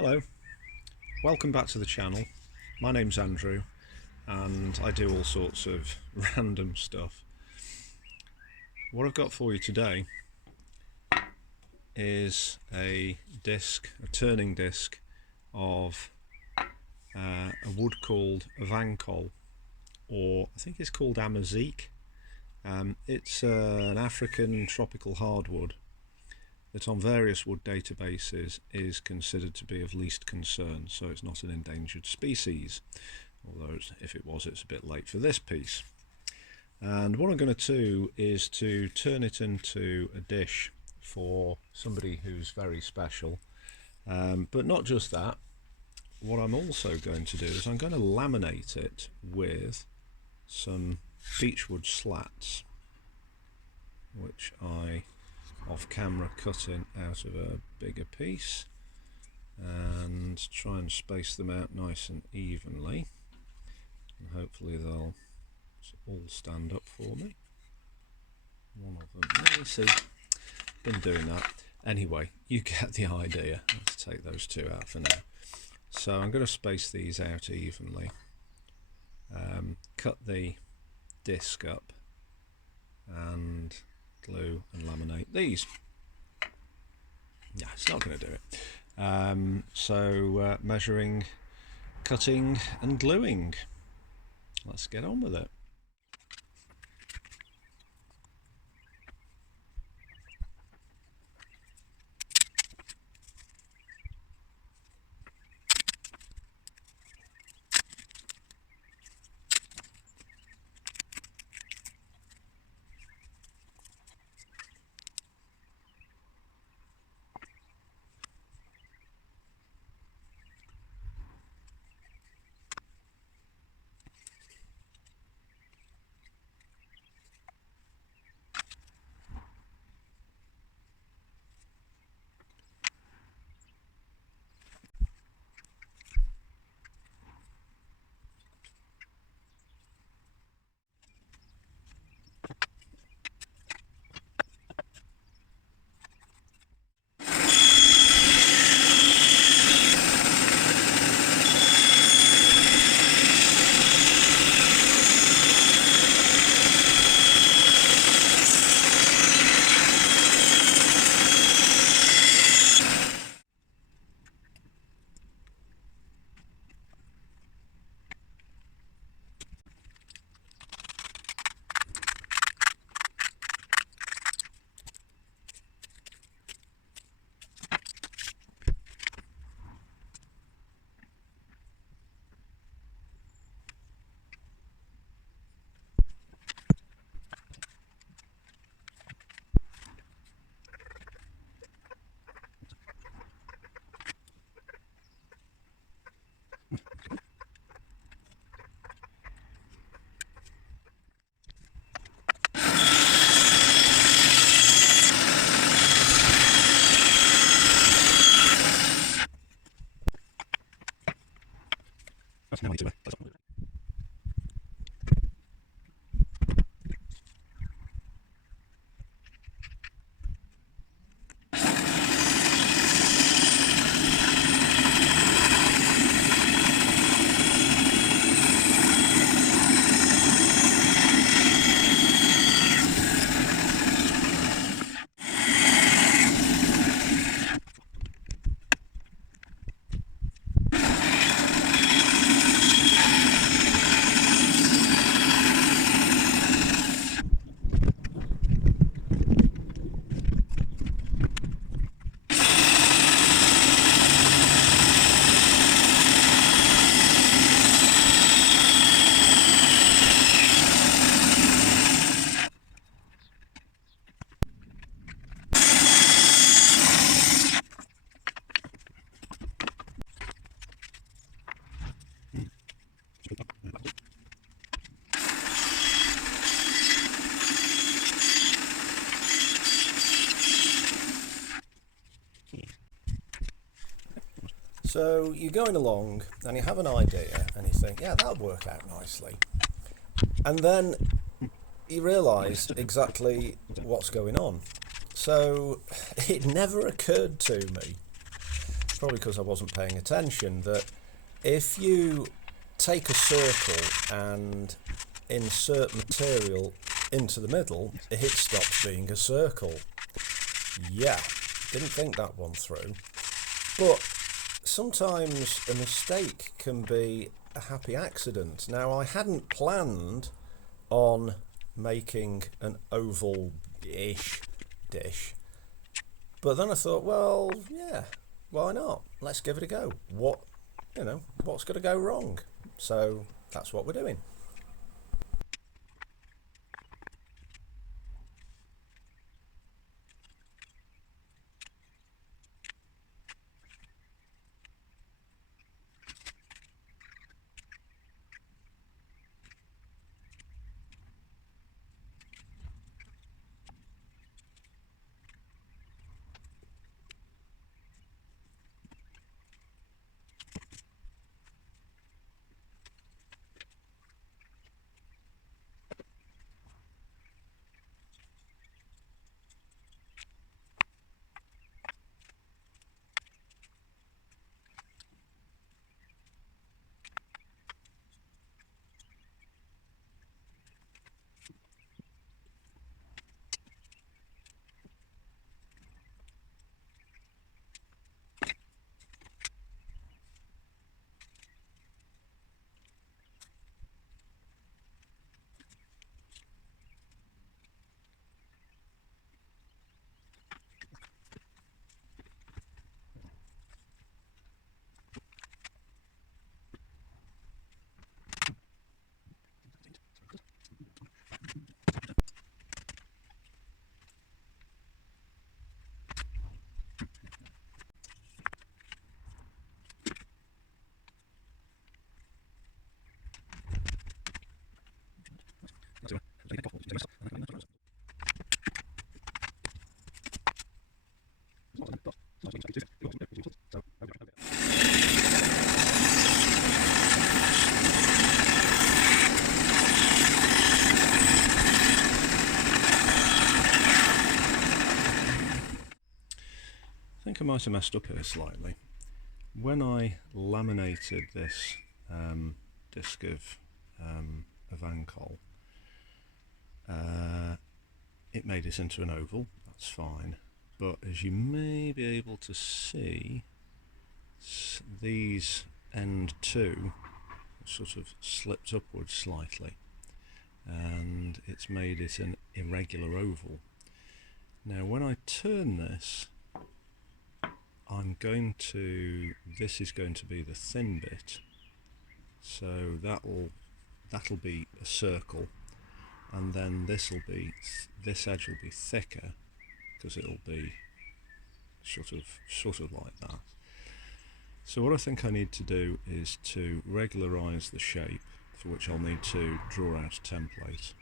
Hello, welcome back to the channel. My name's Andrew and I do all sorts of random stuff. What I've got for you today is a turning disc of a wood called Vancoll, or I think it's called Amazique. It's an African tropical hardwood that on various wood databases is considered to be of least concern, so it's not an endangered species, although if it was, it's a bit late for this piece. And what I'm going to do is to turn it into a dish for somebody who's very special, but not just that. What I'm also going to do is I'm going to laminate it with some beechwood slats, which I off camera cutting out of a bigger piece, and try and space them out nice and evenly, and hopefully they'll all stand up for me. One of them, let me see, been doing that. Anyway, you get the idea. Let's take those two out for now. So I'm going to space these out evenly, cut the disc up and glue and laminate these. Yeah, it's not going to do it. So measuring, cutting and gluing. Let's get on with it. Now I need to So you're going along and you have an idea and you think, yeah, that'll work out nicely. And then you realise exactly what's going on. So it never occurred to me probably because I wasn't paying attention, that if you take a circle and insert material into the middle, it stops being a circle. Yeah, didn't think that one through. But sometimes a mistake can be a happy accident. Now, I hadn't planned on making an oval-ish dish, but then I thought, well, yeah, why not? Let's give it a go. What's going to go wrong? So that's what we're doing. I think I might have messed up here slightly. When I laminated this disc of Evanchol, it made it into an oval, that's fine, but as you may be able to see, these end two sort of slipped upwards slightly, and it's made it an irregular oval. Now when I turn this, this is going to be the thin bit, so that'll be a circle, and then this edge will be thicker because it'll be sort of like that. So what I think I need to do is to regularize the shape, for which I'll need to draw out a template,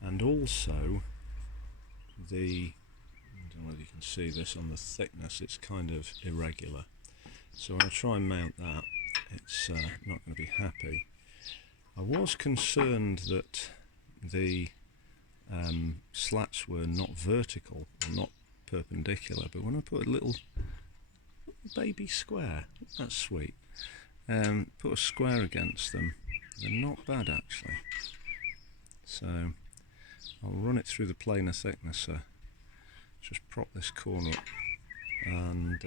and also I don't know whether you can see this on the thickness, it's kind of irregular. So when I try and mount that, it's not going to be happy. I was concerned that the slats were not vertical, or not perpendicular, but when I put a little baby square, that's sweet, put a square against them, they're not bad actually. So I'll run it through the planar thicknesser, just prop this corner up, and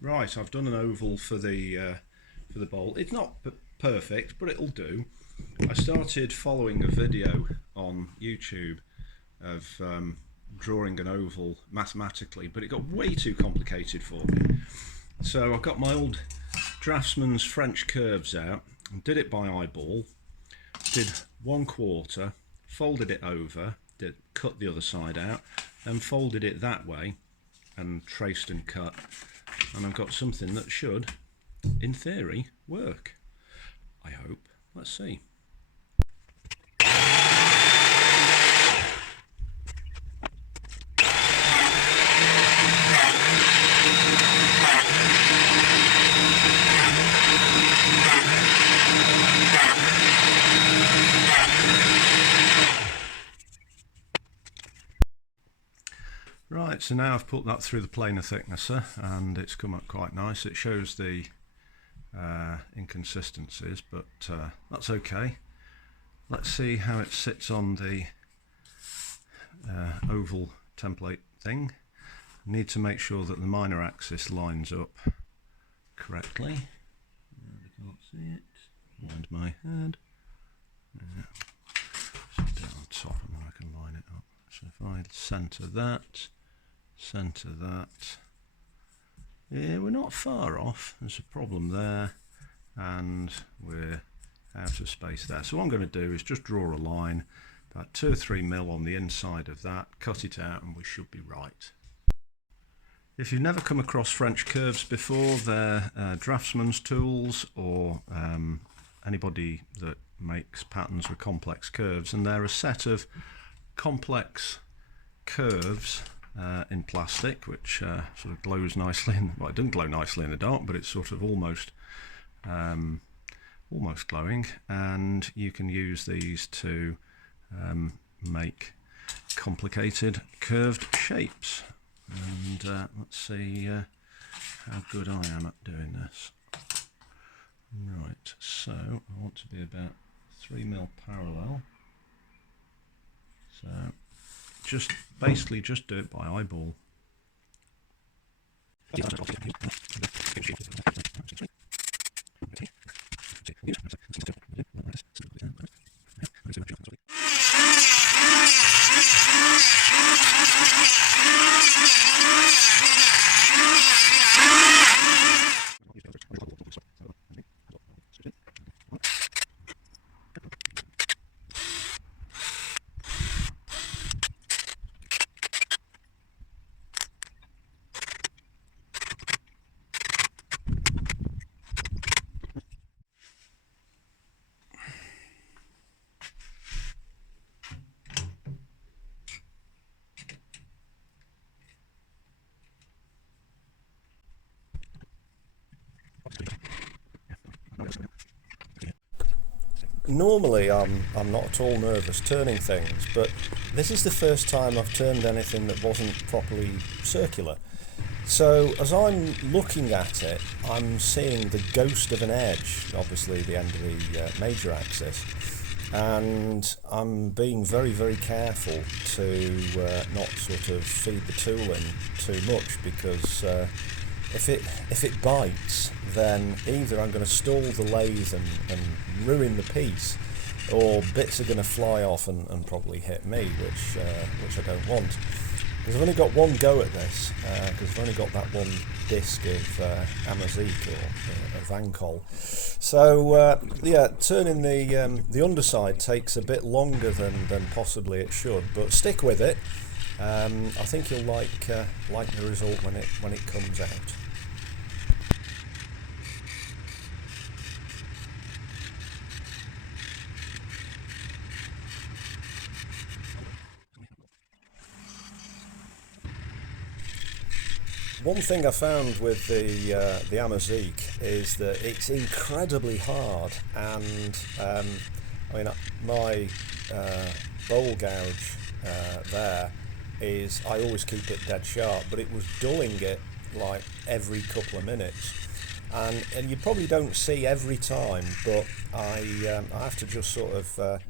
right, I've done an oval for the bowl. It's not perfect, but it'll do. I started following a video on YouTube of drawing an oval mathematically, but it got way too complicated for me. So I got my old Draftsman's French curves out and did it by eyeball, did 1/4, folded it over, cut the other side out, and folded it that way and traced and cut, and I've got something that should, in theory, work. I hope. Let's see. Right, so now I've put that through the planer thicknesser and it's come up quite nice. It shows the inconsistencies, but that's okay. Let's see how it sits on the oval template thing. Need to make sure that the minor axis lines up correctly. I can't see it. Behind my head. Yeah. Down on top and then I can line it up. So if I centre that, yeah, we're not far off. There's a problem there, and we're out of space there. So what I'm going to do is just draw a line about 2 or 3 mil on the inside of that, cut it out, and we should be right. If you've never come across French curves before, they're draftsman's tools or anybody that makes patterns with complex curves, and they're a set of complex curves in plastic, which sort of glows nicely. Well, it doesn't glow nicely in the dark, but it's sort of almost glowing, and you can use these to make complicated curved shapes. And let's see how good I am at doing this. Right, so I want to be about 3 mil parallel. So basically just do it by eyeball. Normally I'm not at all nervous turning things, but this is the first time I've turned anything that wasn't properly circular. So as I'm looking at it, I'm seeing the ghost of an edge, obviously the end of the major axis, and I'm being very, very careful to not sort of feed the tool in too much, because if it bites, then either I'm going to stall the lathe and ruin the piece, or bits are going to fly off and probably hit me, which I don't want. Because I've only got one go at this, because I've only got that one disc of Amazique or Vancol. So yeah, turning the underside takes a bit longer than possibly it should, but stick with it. I think you'll like the result when it comes out. One thing I found with the Amazique is that it's incredibly hard, and I mean my bowl gouge there is, I always keep it dead sharp, but it was dulling it like every couple of minutes, and you probably don't see every time, but I have to just sort of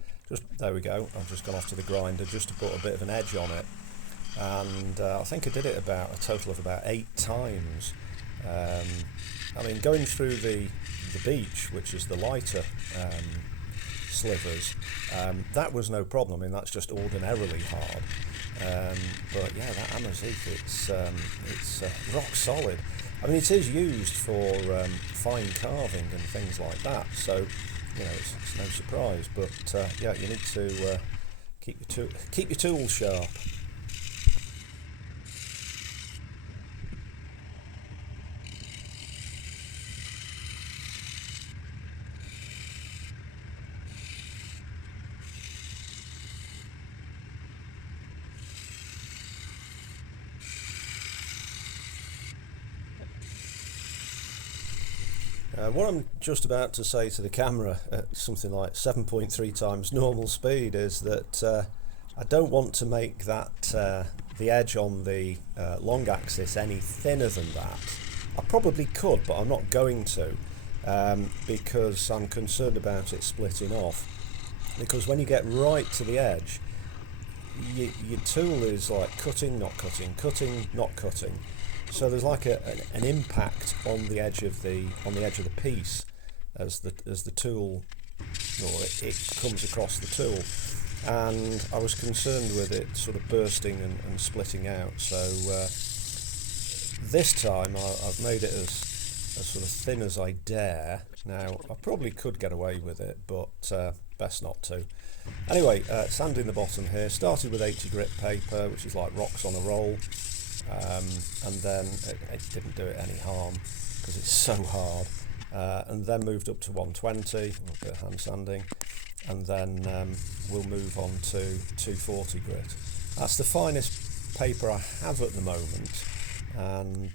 there we go, I've just gone off to the grinder just to put a bit of an edge on it. And I think I did it about a total of about 8 times. I mean, going through the beach, which is the lighter slivers, that was no problem. I mean, that's just ordinarily hard. But yeah, that Amazique, it's rock solid. I mean, it is used for fine carving and things like that, so you know it's no surprise. But yeah, you need to keep your tools sharp. What I'm just about to say to the camera at something like 7.3 times normal speed is that I don't want to make that the edge on the long axis any thinner than that. I probably could, but I'm not going to, because I'm concerned about it splitting off. Because when you get right to the edge, your tool is like cutting, not cutting, cutting, not cutting. So there's like an impact on the edge of the piece as the tool, or it comes across the tool. And I was concerned with it sort of bursting and splitting out. So this time I've made it as sort of thin as I dare. Now I probably could get away with it, but best not to. Anyway, sanding the bottom here. Started with 80 grit paper, which is like rocks on a roll, and then it didn't do it any harm because it's so hard. And then moved up to 120, a little bit of hand sanding, and then we'll move on to 240 grit. That's the finest paper I have at the moment, and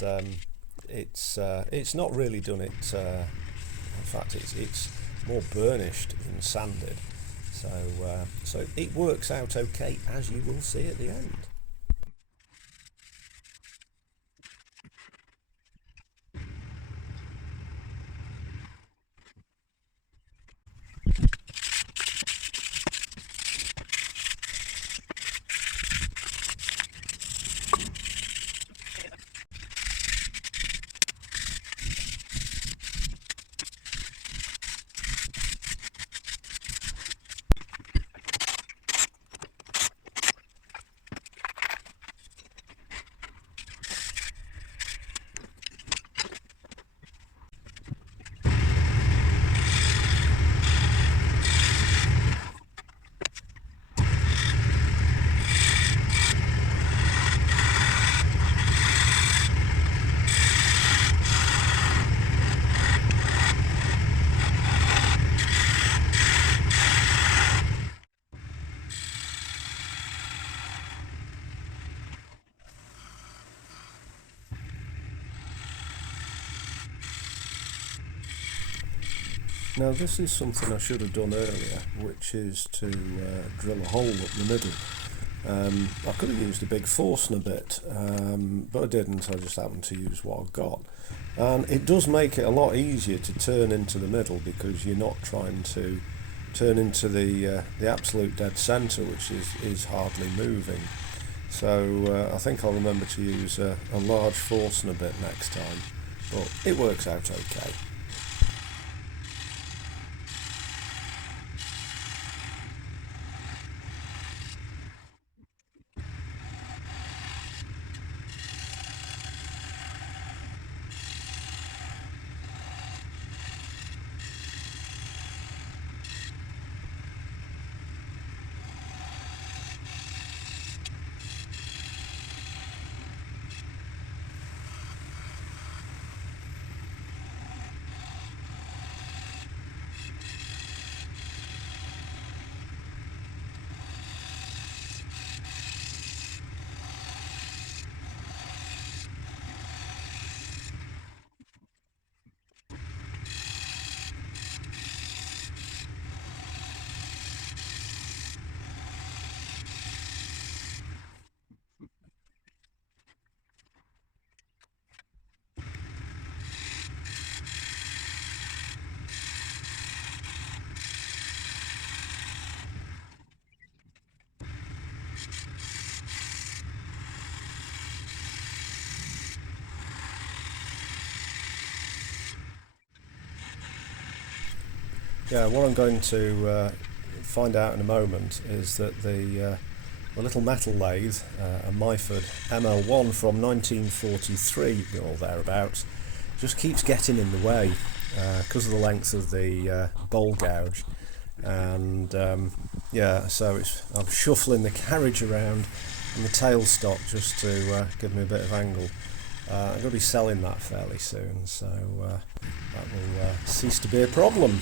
it's not really done it. In fact, it's more burnished than sanded. So it works out okay, as you will see at the end. Now this is something I should have done earlier, which is to drill a hole up the middle. I could have used a big Forstner bit, but I didn't. I just happened to use what I've got. And it does make it a lot easier to turn into the middle, because you're not trying to turn into the absolute dead centre, which is hardly moving. So I think I'll remember to use a large Forstner bit next time, but it works out okay. Yeah, what I'm going to find out in a moment is that the little metal lathe, a Myford ML1 from 1943 or thereabouts, just keeps getting in the way because of the length of the bowl gouge. And yeah, so I'm shuffling the carriage around and the tailstock just to give me a bit of angle. I'm going to be selling that fairly soon, so that will cease to be a problem.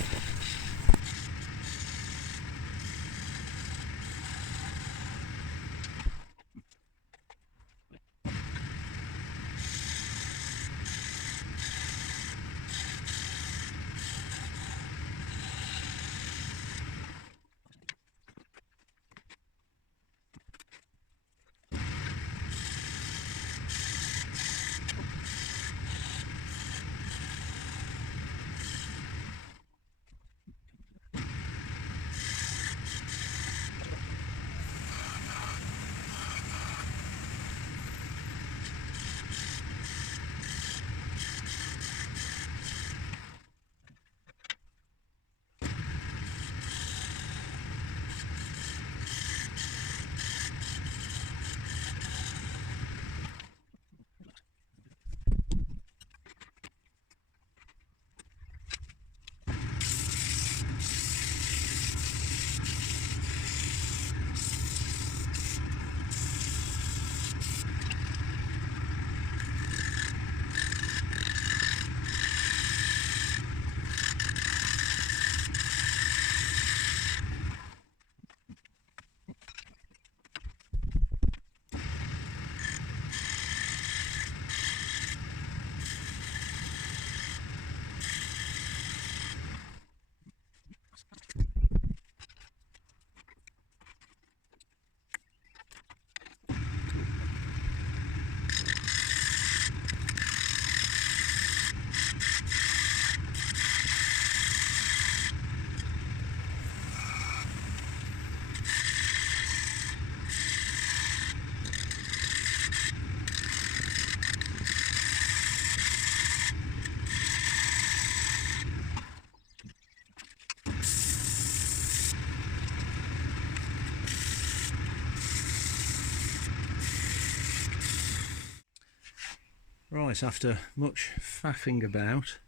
Right, after much faffing about,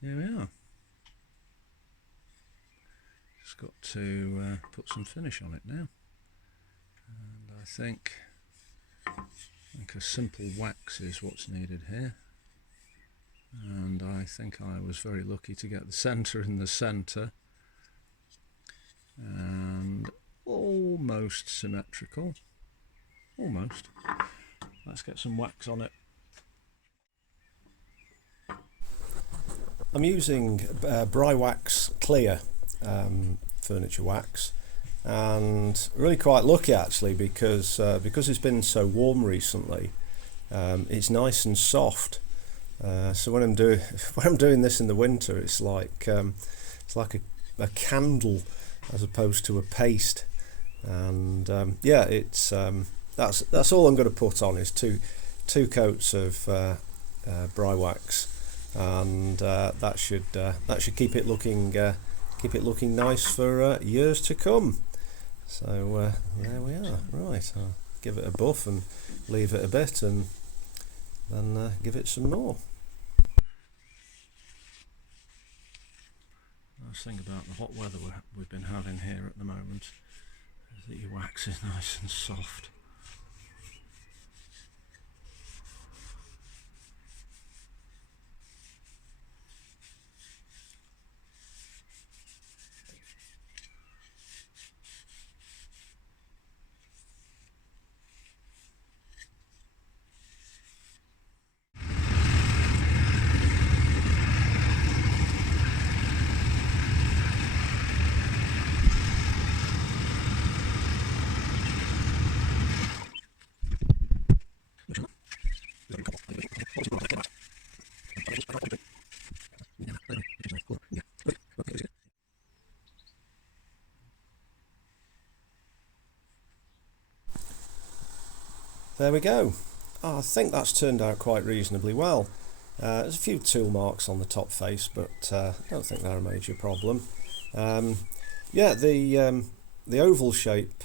here we are. Just got to put some finish on it now, and I think a simple wax is what's needed here. And I think I was very lucky to get the centre in the centre and almost symmetrical. Almost. Let's get some wax on it. I'm using Briwax Clear furniture wax, and really quite lucky actually because it's been so warm recently. It's nice and soft. So when I'm doing this in the winter, it's like a candle as opposed to a paste. And yeah, it's that's all I'm going to put on is two coats of Briwax, and that should keep it looking nice for years to come. So there we are. Right, I'll give it a buff and leave it a bit, and then give it some more. Nice thing about the hot weather we've been having here at the moment is that your wax is nice and soft. There we go. I think that's turned out quite reasonably well. There's a few tool marks on the top face, but I don't think they're a major problem. Yeah, the oval shape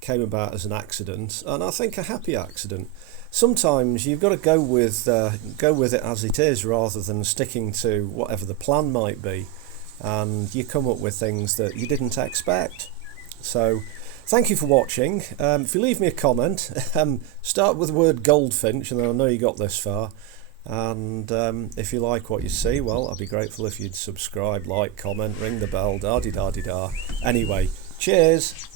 came about as an accident, and I think a happy accident. Sometimes you've got to go with it as it is rather than sticking to whatever the plan might be, and you come up with things that you didn't expect. So thank you for watching. If you leave me a comment, start with the word goldfinch, and then I know you got this far. And if you like what you see, well, I'd be grateful if you'd subscribe, like, comment, ring the bell, da-de-da-de-da. Anyway, cheers.